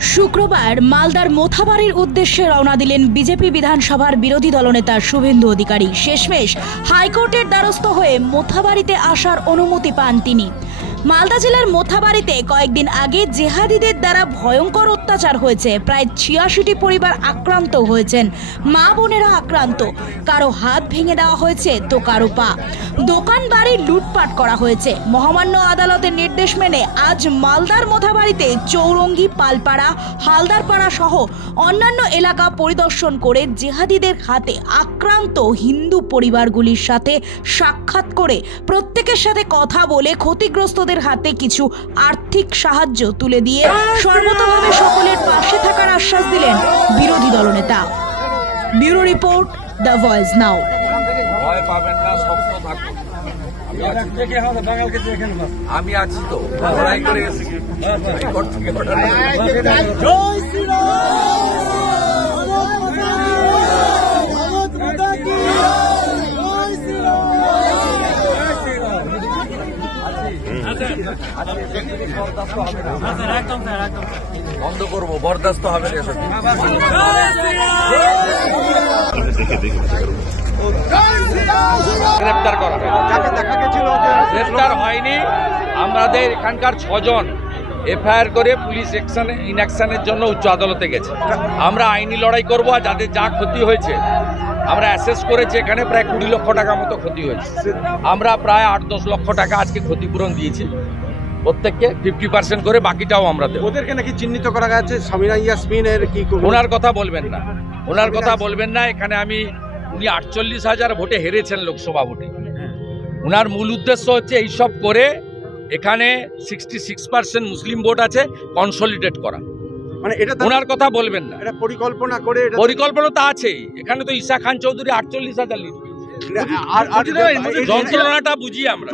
শুক্রবার মালদার মোথাবাড়ির উদ্দেশ্যে রওনা দিলেন বিজেপি বিধানসভার বিরোধী দলনেতা শুভেন্দু অধিকারী। শেষমেশ হাইকোর্টের দ্বারস্থ হয়ে মোথাবাড়িতে আসার অনুমতি পান তিনি। মালদা জেলার মোথাবাড়িতে কয়েকদিন আগে জেহাদিদের দ্বারা ভয়ঙ্কর অত্যাচার হয়েছে। প্রায় ৮৬টি পরিবার আক্রান্ত হয়েছেন, মা বোনেরা আক্রান্ত, কারো হাত ভেঙে দেওয়া হয়েছে তো কারো পা। দোকান বাড়ি লুটপাট করা হয়েছে। মহামান্য আদালতের নির্দেশ মেনে আজ মালদার মোথাবাড়িতে চৌরঙ্গি, পালপাড়া, হালদারপাড়া সহ অন্যান্য এলাকা পরিদর্শন করে জেহাদিদের হাতে আক্রান্ত হিন্দু পরিবারগুলির সাথে সাক্ষাৎ করে প্রত্যেকের সাথে কথা বলে ক্ষতিগ্রস্তদের হাতে কিছু আর্থিক সাহায্য তুলে দিয়ে সর্বতভাবে সকলের পাশে থাকার আশ্বাস দিলেন বিরোধী দলনেতা। ব্যুরো রিপোর্ট, দ্য ভয়েস নাও। আমি আছি তো, লড়াই করে বন্ধ করবো, বরদাস্ত হবে না। গ্রেপ্তার করা গ্রেপ্তার হয়নি। আমাদের এখানকার ৬ জন এফআইআর করে পুলিশ ইনঅ্যাকশনের জন্য উচ্চ আদালতে গেছে। আমরা আইনি লড়াই করবো। আর যাদের যা ক্ষতি হয়েছে আমরা অ্যাসেস করেছি, এখানে প্রায় ২০ লক্ষ টাকা মতো ক্ষতি হয়েছে। আমরা প্রায় ৮-১০ লক্ষ টাকা আজকে ক্ষতিপূরণ দিয়েছি প্রত্যেককে 50% করে, বাকিটাও আমরা দেব। ওদেরকে নাকি চিহ্নিত করা গেছে। সামিনা ইয়াসমিনের কি ওনার কথা বলবেন না, ওনার কথা বলবেন না। এখানে উনি ৪৮,০০০ ভোটে হেরেছেন লোকসভা ভোটে। ওনার মূল উদ্দেশ্য হচ্ছে এইসব করে এখানে 66% মুসলিম ভোট আছে, কনসলিডেট করা। মানে এটা ওনার কথা বলবেন না। এটা পরিকল্পনা করে, পরিকল্পনা তো আছেই। এখানে তো ঈসা খান চৌধুরী ৪৮,০০০ লিড পেয়েছে। যন্ত্রণাটা বুঝি আমরা।